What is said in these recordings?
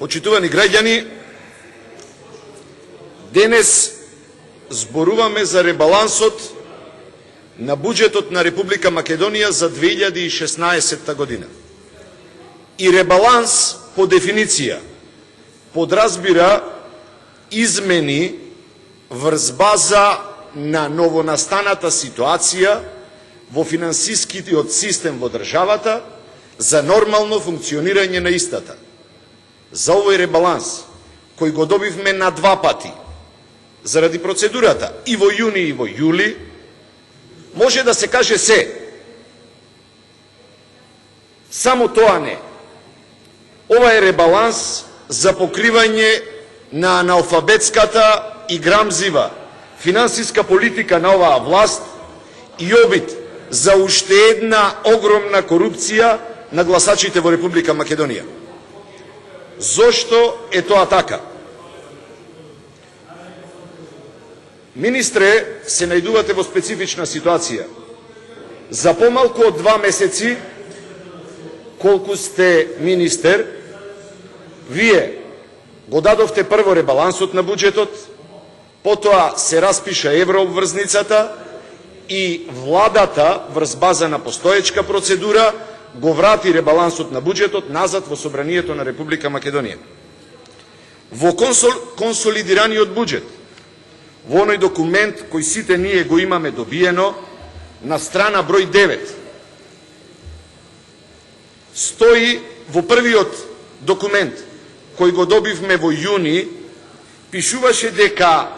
Почитувани граѓани, денес зборуваме за ребалансот на буџетот на Република Македонија за 2016 година. И ребаланс по дефиниција подразбира измени врз база на новонастаната ситуација во финансискиот систем во државата за нормално функционирање на истата. За овој ребаланс, кој го добивме на два пати, заради процедурата и во јуни и во јули, може да се каже се. Само тоа не. Ова е ребаланс за покривање на аналфабетската и грамзива финансиска политика на оваа власт и обид за уште една огромна корупција на гласачите во Република Македонија. Зошто е тоа така? Министре, се најдувате во специфична ситуација. За помалку од 2 месеци, колку сте министер, вие го дадовте прво ребалансот на буџетот, потоа се распиша еврообврзницата и владата, врз база на постоечка процедура, го врати ребалансот на буџетот назад во Собранието на Република Македонија. Во консолидираниот буџет, во оној документ кој сите ние го имаме добиено, на страна број 9, стои во првиот документ кој го добивме во јуни, пишуваше дека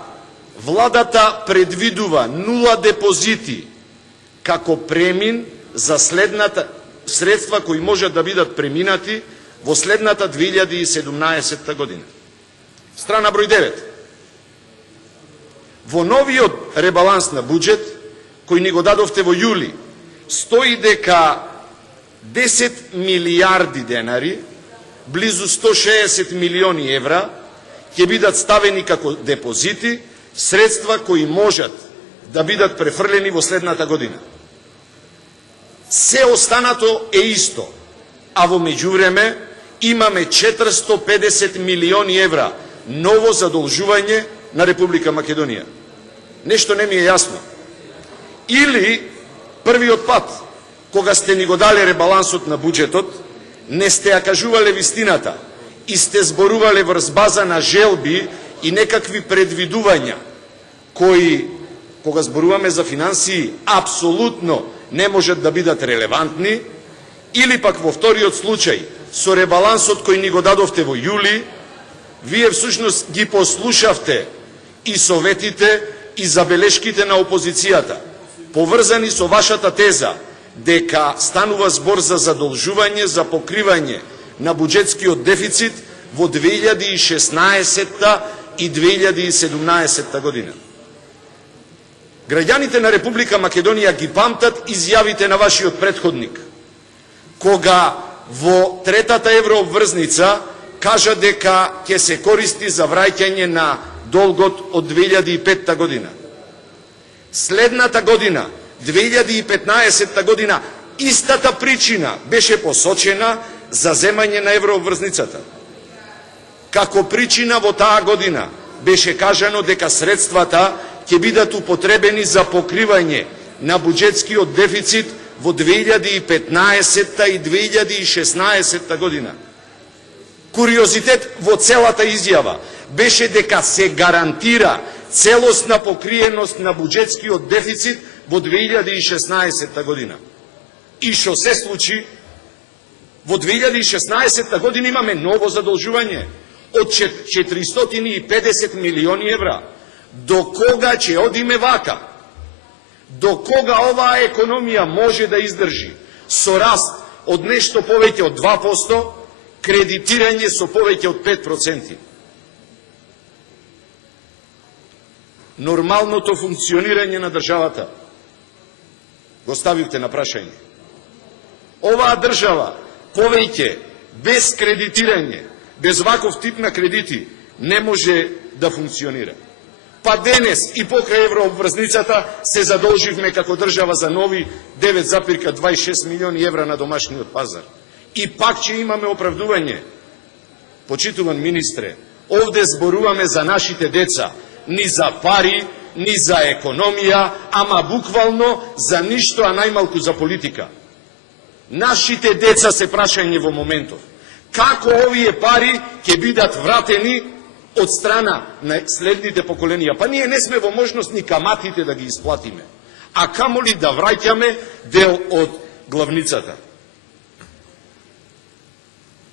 владата предвидува 0 депозити како премин за следната средства кои можат да бидат преминати во следната 2017 година. Страна број 9. Во новиот ребаланс на буџет, кој ни го дадовте во јули, стои дека 10 милиарди денари, близу 160 милиони евра, ќе бидат ставени како депозити, средства кои можат да бидат префрлени во следната година. Се останато е исто, а во меѓувреме имаме 450 милиони евра ново задолжување на Република Македонија. Нешто не ми е јасно. Или првиот пат, кога сте ни го дали ребалансот на буџетот, не сте ја кажувале вистината и сте зборувале врз база на желби и некакви предвидувања, кои, кога зборуваме за финансии, апсолутно не можат да бидат релевантни, или пак во вториот случај, со ребалансот кој ни го дадовте во јули, вие всушност ги послушавте и советите и забелешките на опозицијата, поврзани со вашата теза дека станува збор за задолжување за покривање на буџетскиот дефицит во 2016 и 2017 година. Граѓаните на Република Македонија ги памтат изјавите на вашиот претходник, кога во третата еврообврзница кажа дека ќе се користи за враќање на долгот од 2005 година. Следната година, 2015 година, истата причина беше посочена за земање на еврообврзницата. Како причина во таа година беше кажано дека средствата ќе бидат употребени за покривање на буџетскиот дефицит во 2015 и 2016 година. Куриозитет во целата изјава беше дека се гарантира целосна покриеност на буџетскиот дефицит во 2016 година. И што се случи? Во 2016 година имаме ново задолжување од 450 милиони евра. До кога ќе одиме вака? До кога оваа економија може да издржи со раст од нешто повеќе од 2%, кредитирање со повеќе од 5%? Нормалното функционирање на државата го ставивте на прашање. Оваа држава повеќе без кредитирање, без ваков тип на кредити, не може да функционира. Па денес и покрај еврообврзницата се задолживме како држава за нови 9,26 милиони евра на домашниот пазар. И пак ќе имаме оправдување. Почитуван министре, овде зборуваме за нашите деца, ни за пари, ни за економија, ама буквално за ништо, а најмалку за политика. Нашите деца се прашање во моментов. Како овие пари ќе бидат вратени од страна на следните поколенија? Па ние не сме во можност ни каматите да ги исплатиме, а камоли да враќаме дел од главницата.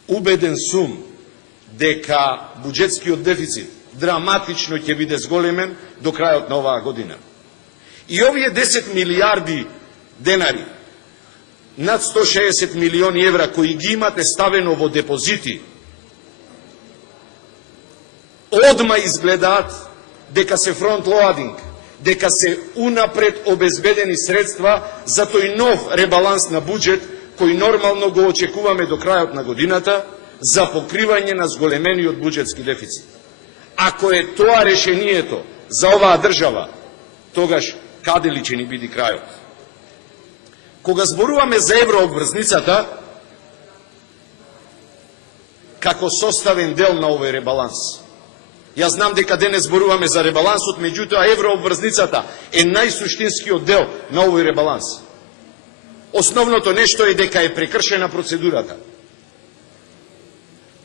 Убеден сум дека буџетскиот дефицит драматично ќе биде зголемен до крајот на оваа година. И овие 10 милиарди денари, над 160 милиони евра кои ги имате ставено во депозити, одма изгледаат дека се фронт-лоадинг, дека се унапред обезбедени средства за тој нов ребаланс на буџет кој нормално го очекуваме до крајот на годината за покривање на зголемениот буџетски дефицит. Ако е тоа решението за оваа држава, тогаш каде ли ќе ни биде крајот? Кога зборуваме за еврообврзницата, како составен дел на овој ребаланс, јас знам дека денес зборуваме за ребалансот, меѓутоа еврообврзницата е најсуштинскиот дел на овој ребаланс. Основното нешто е дека е прекршена процедурата.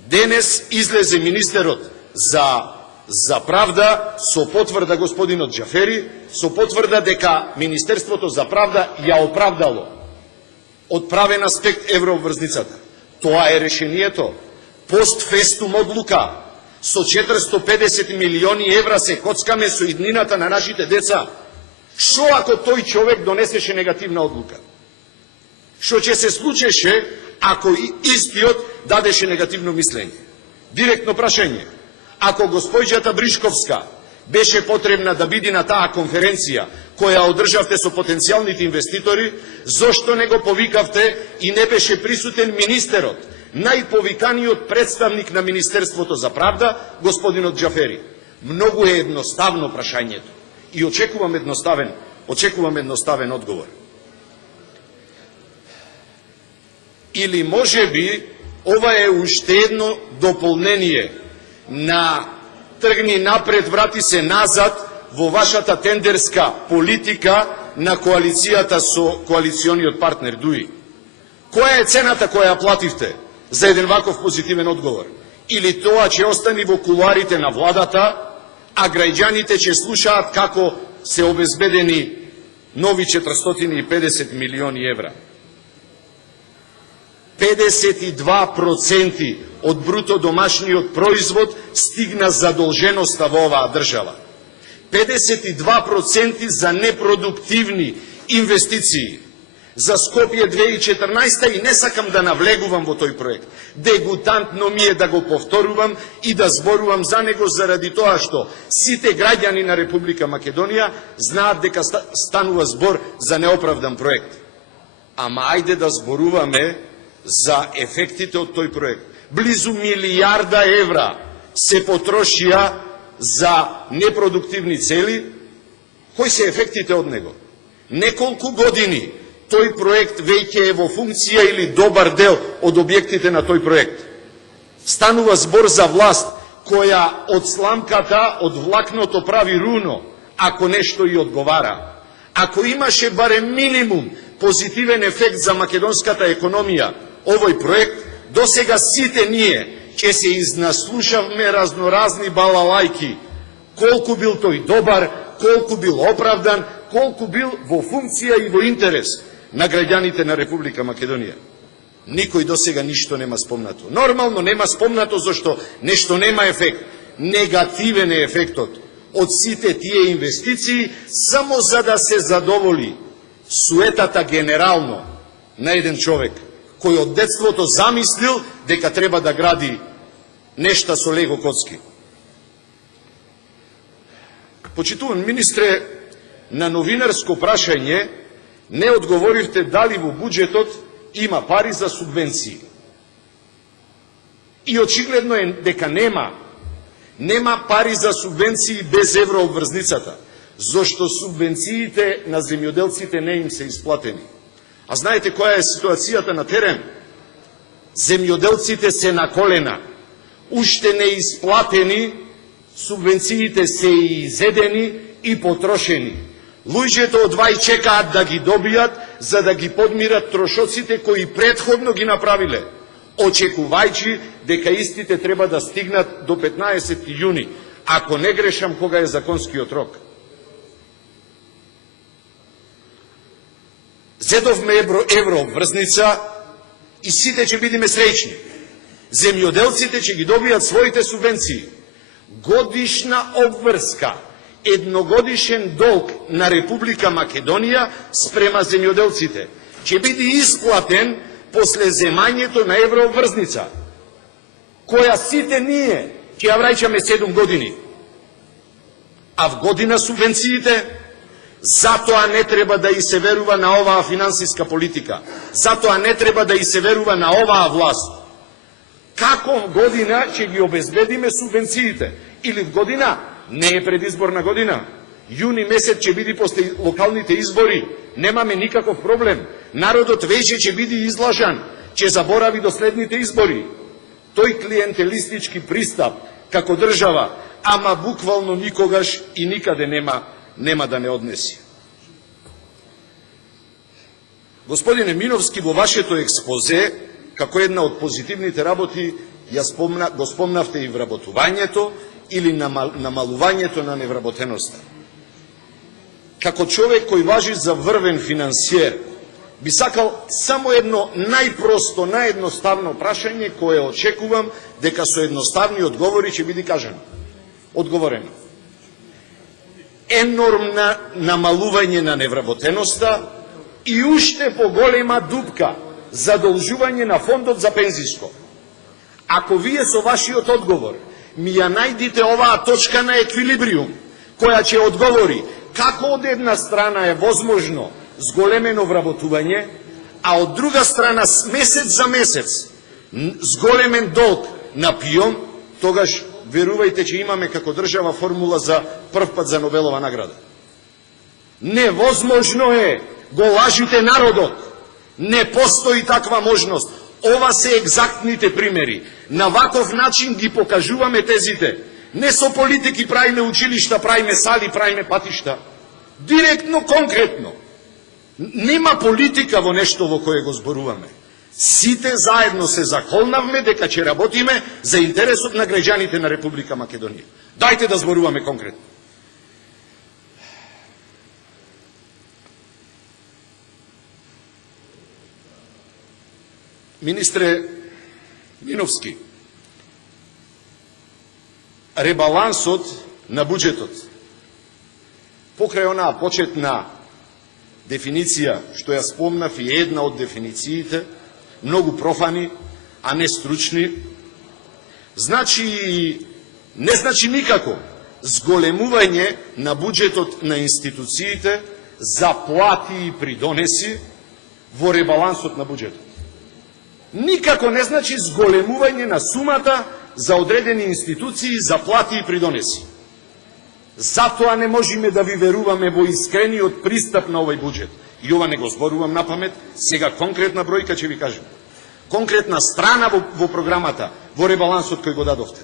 Денес излезе министерот за правда со потврда господинот Џафери, со потврда дека Министерството за правда ја оправдало од правен аспект еврообврзницата. Тоа е решението. Постфестум одлука. Со 450 милиони евра се коцкаме со иднината на нашите деца. Шо ако тој човек донесеше негативна одлука? Што ќе се случеше ако истиот дадеше негативно мислење? Директно прашање. Ако госпоѓата Бришковска беше потребна да биде на таа конференција која одржавте со потенцијалните инвеститори, зошто не го повикавте и не беше присутен министерот, најповиканиот представник на Министерството за правда, господинот Џафери? Многу е едноставно прашањето и очекувам едноставен одговор. Или може би ова е уште едно дополнение на тргни напред, врати се назад во вашата тендерска политика на коалицијата со коалициониот партнер ДУИ. Која е цената која плативте за еден ваков позитивен одговор? Или тоа ќе остани во кулуарите на владата, а граѓаните ќе слушаат како се обезбедени нови 450 милиони евра? 52% од бруто домашниот производ стигна задолженоста во оваа држава. 52% за непродуктивни инвестиции. За Скопје 2014 и не сакам да навлегувам во тој проект. Дегутантно ми е да го повторувам и да зборувам за него заради тоа што сите граѓани на Република Македонија знаат дека станува збор за неоправдан проект. Ама ајде да зборуваме за ефектите од тој проект. Близу милијарда евра се потрошија за непродуктивни цели. Кои се ефектите од него? Неколку години тој проект веќе е во функција или добар дел од објектите на тој проект. Станува збор за власт која од сламката, од влакното прави руно, ако нешто и одговара. Ако имаше барем минимум позитивен ефект за македонската економија, овој проект, досега сите ние ќе се изнаслушавме разноразни балалајки, колку бил тој добар, колку бил оправдан, колку бил во функција и во интерес на граѓаните на Република Македонија. Никој досега ништо нема спомнато. Нормално нема спомнато зашто нешто нема ефект. Негативен е ефектот од сите тие инвестиции, само за да се задоволи суетата генерално на еден човек, кој од детството замислил дека треба да гради нешта со лего коцки. Почитуван министре, на новинарско прашање не одговоривте дали во буџетот има пари за субвенции. И очигледно е дека нема пари за субвенции без еврообврзницата, зашто субвенциите на земјоделците не им се исплатени. А знаете која е ситуацијата на терен? Земјоделците се на колена. уште неисплатени, субвенциите се изедени и потрошени. Луѓето од вај чекаат да ги добијат, за да ги подмират трошоците кои претходно ги направиле, очекувајќи дека истите треба да стигнат до 15 јуни, ако не грешам кога е законскиот рок. Зедовме еврообврзница и сите ќе бидеме среќни. Земјоделците ќе ги добијат своите субвенции. Годишна обврска, едногодишен долг на Република Македонија спрема земјоделците ќе биде исплатен после земањето на еврообврзница, која сите ние ќе ја враќаме 7 години. А в година субвенциите, затоа не треба да и се верува на оваа финансиска политика, затоа не треба да и се верува на оваа власт. Како година ќе ги обезбедиме субвенциите? Или в година, не е предизборна година, јуни месец ќе биде после локалните избори, немаме никаков проблем. Народот веќе ќе биде излажан, ќе заборави до следните избори. Тој клиентелистички пристап како држава, ама буквално никогаш и никаде нема да не однеси. Господине Миновски, во вашето експозе, како една од позитивните работи, го спомнавте и вработувањето или намалувањето на невработеноста. Како човек кој важи за врвен финансиер, би сакал само едно најпросто, наједноставно прашање кое очекувам дека со едноставни одговори ќе биде одговорено. Енормна намалување на невработеноста и уште поголема дупка задолжување на фондот за пензиско. Ако вие со вашиот одговор ми ја најдите оваа точка на еквилибриум, која ќе одговори како од една страна е возможно зголемено вработување, а од друга страна месец за месец зголемен долг на ПИОМ, тогаш верувајте че имаме како држава формула за прв пат за Нобелова награда. Невозможно е, го лажите народот. Не постои таква можност. Ова се екзактните примери. На ваков начин ги покажуваме тезите. Не со политики правиме училишта, правиме сали, правиме патишта. Директно, конкретно. Нема политика во нешто во кое го зборуваме. Сите заедно се заколнавме дека ќе работиме за интересот на граѓаните на Република Македонија. Дајте да зборуваме конкретно. Министре Миновски, ребалансот на буџетот, покрај онаа почетна дефиниција, што ја спомнав и една од дефинициите, многу профани, а не стручни, не значи никако зголемување на буџетот на институциите за плати и придонеси во ребалансот на буџетот. Никако не значи зголемување на сумата за одредени институции за плати и придонеси. Затоа не можеме да ви веруваме во искрениот пристап на овој буџет. И ова не го зборувам на памет, сега конкретна бројка ќе ви кажем. Конкретна страна во програмата, во ребалансот кој го дадовте.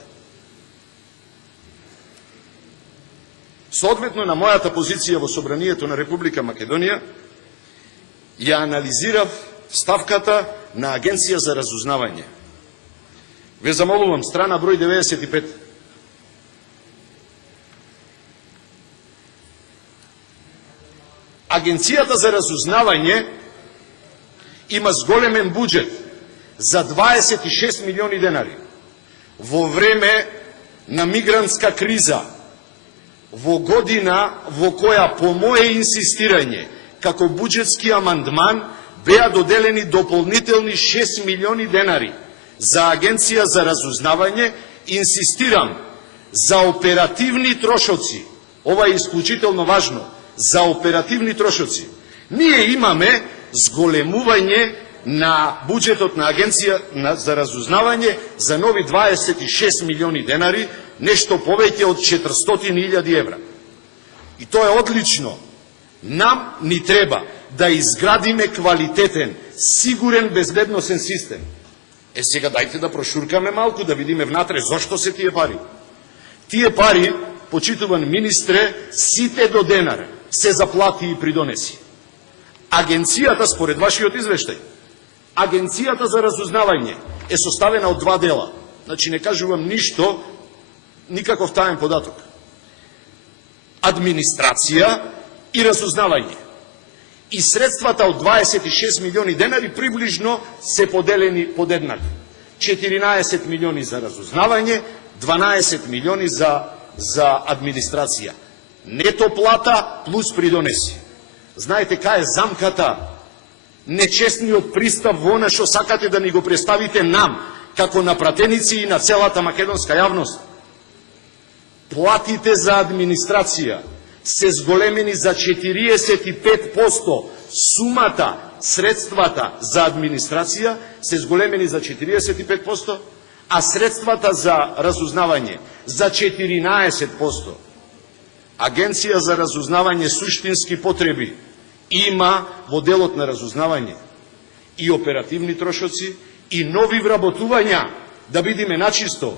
Соодветно на мојата позиција во Собранието на Република Македонија, ја анализирав ставката на Агенција за разузнавање. Ве замолувам, страна број 95. Агенцијата за разузнавање има зголемен буџет за 26 милиони денари. Во време на мигрантска криза, во година во која по моје инсистирање, како буџетски амандман, беа доделени дополнителни 6 милиони денари за Агенција за разузнавање, инсистирам за оперативни трошоци. Ова е исклучително важно. За оперативни трошоци. Ние имаме зголемување на буџетот на Агенција за разузнавање за нови 26 милиони денари, нешто повеќе од 400.000 евра. И тоа е одлично. Нам ни треба да изградиме квалитетен, сигурен, безбедносен систем. Сега дајте да прошуркаме малку, да видиме внатре зошто се тие пари. Тие пари, почитуван министре, сите до денар се заплати и придонеси. Агенцијата, според вашиот извештај, Агенцијата за разузнавање е составена од два дела. Значи не кажувам ништо, никаков таен податок. Администрација и разузнавање. И средствата од 26 милиони денари приближно се поделени подеднакво. 14 милиони за разузнавање, 12 милиони за администрација. Нето плата плюс придонеси. Знаете кај е замката? Нечестниот пристав во она што сакате да ни го представите нам, како на пратеници и на целата македонска јавност. Платите за администрација се зголемени за 45%, сумата, средствата за администрација се зголемени за 45%, а средствата за разузнавање за 14%. Агенција за разузнавање суштински потреби има во делот на разузнавање и оперативни трошоци, и нови вработувања, да бидиме начисто,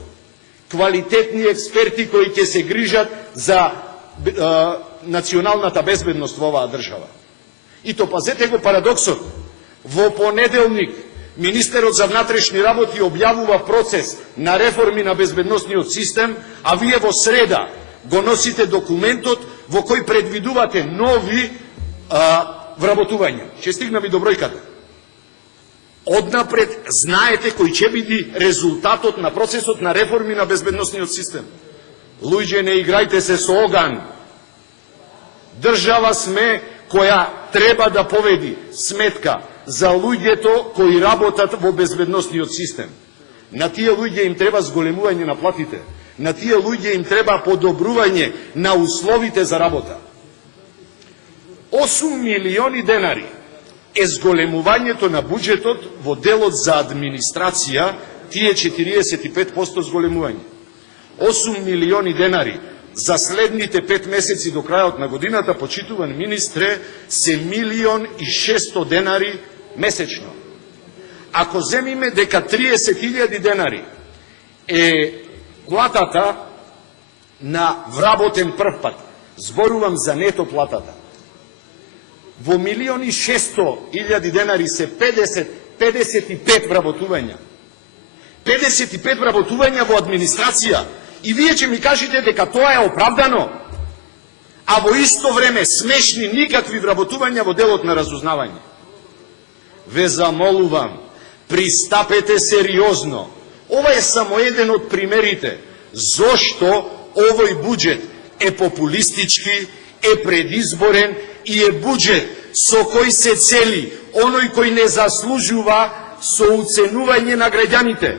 квалитетни експерти кои ќе се грижат за националната безбедност во оваа држава. И то пазете го парадоксот. Во понеделник министерот за внатрешни работи објавува процес на реформи на безбедносниот систем, а вие во среда го носите документот во кој предвидувате нови вработувања. Ќе стигнам и до бројката. Однапред знаете кој ќе биде резултатот на процесот на реформи на безбедносниот систем. Луѓе, не играјте се со оган. Држава сме која треба да поведи сметка за луѓето кои работат во безбедносниот систем. На тие луѓе им треба зголемување на платите. На тие луѓе им треба подобрување на условите за работа. 8 милиони денари е зголемувањето на буџетот во делот за администрација, тие 45% зголемување. 8 милиони денари за следните 5 месеци до крајот на годината, почитуван министре, се 1.600.000 денари месечно. Ако земиме дека 30.000 денари е платата на вработен прв пат, зборувам за нето платата, во 1.600.000 денари се 55 вработувања. 55 вработувања во администрација. И вие ќе ми кажете дека тоа е оправдано, а во исто време смешни никакви вработувања во делот на разузнавање. Ве замолувам, пристапете сериозно. Ова е само еден од примерите зошто овој буџет е популистички, е предизборен и е буџет со кој се цели оној кој не заслужува со уценување на граѓаните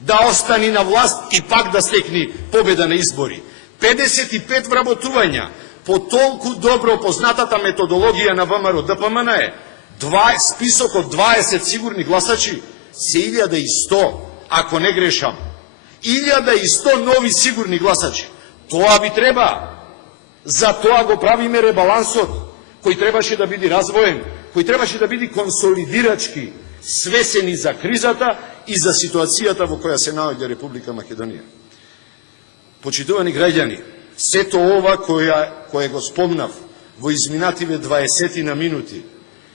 да остани на власт и пак да стекни победа на избори. 55 вработувања по толку добро познатата методологија на ВМРО ДПМН е список од 20 сигурни гласачи се 1100, ако не грешам. 1100 нови сигурни гласачи. Тоа ви треба. За тоа го правиме ребалансот, кој требаше да биде развоен, кој требаше да биде консолидирачки, свесени за кризата и за ситуацијата во која се наоѓа Република Македонија. Почитувани граѓани, сето ова кое го спомнав во изминативе 20 на минути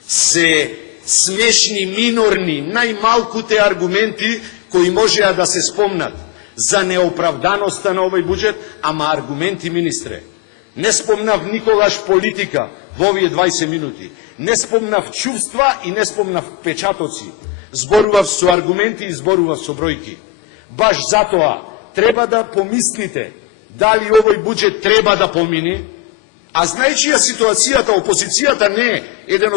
се смешни, минорни, најмалкуте аргументи кои можеа да се спомнат за неоправданоста на овој буџет, ама аргументи, министре. Не спомнав никогаш политика во овие 20 минути. Не спомнав чувства и не спомнав печатоци. Зборував со аргументи и зборував со бројки. Баш затоа треба да помислите дали овој буџет треба да помини, а знајќи ја ситуацијата, опозицијата не е, еден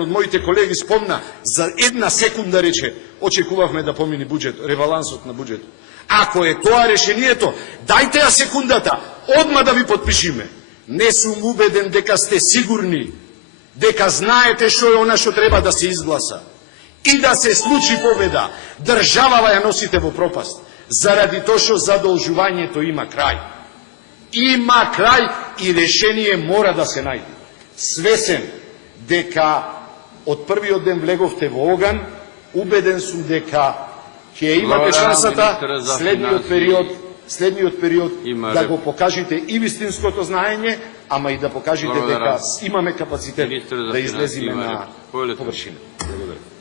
од моите колеги спомна, за една секунда рече, очекувавме да помини буџет, ребалансот на буџет. Ако е тоа решението, дајте ја секундата, одма да ви подпишиме. Не сум убеден дека сте сигурни, дека знаете што е она што треба да се изгласа. И да се случи победа, државава ја носите во пропаст, заради тоа што задолжувањето има крај. Има крај и решение мора да се најде. Свесен дека од првиот ден влеговте во оган, убеден сум дека ќе имате шансата следниот период да го покажете и вистинското знаење, ама и да покажете дека имаме капацитет да излеземе на површина. Благодарам.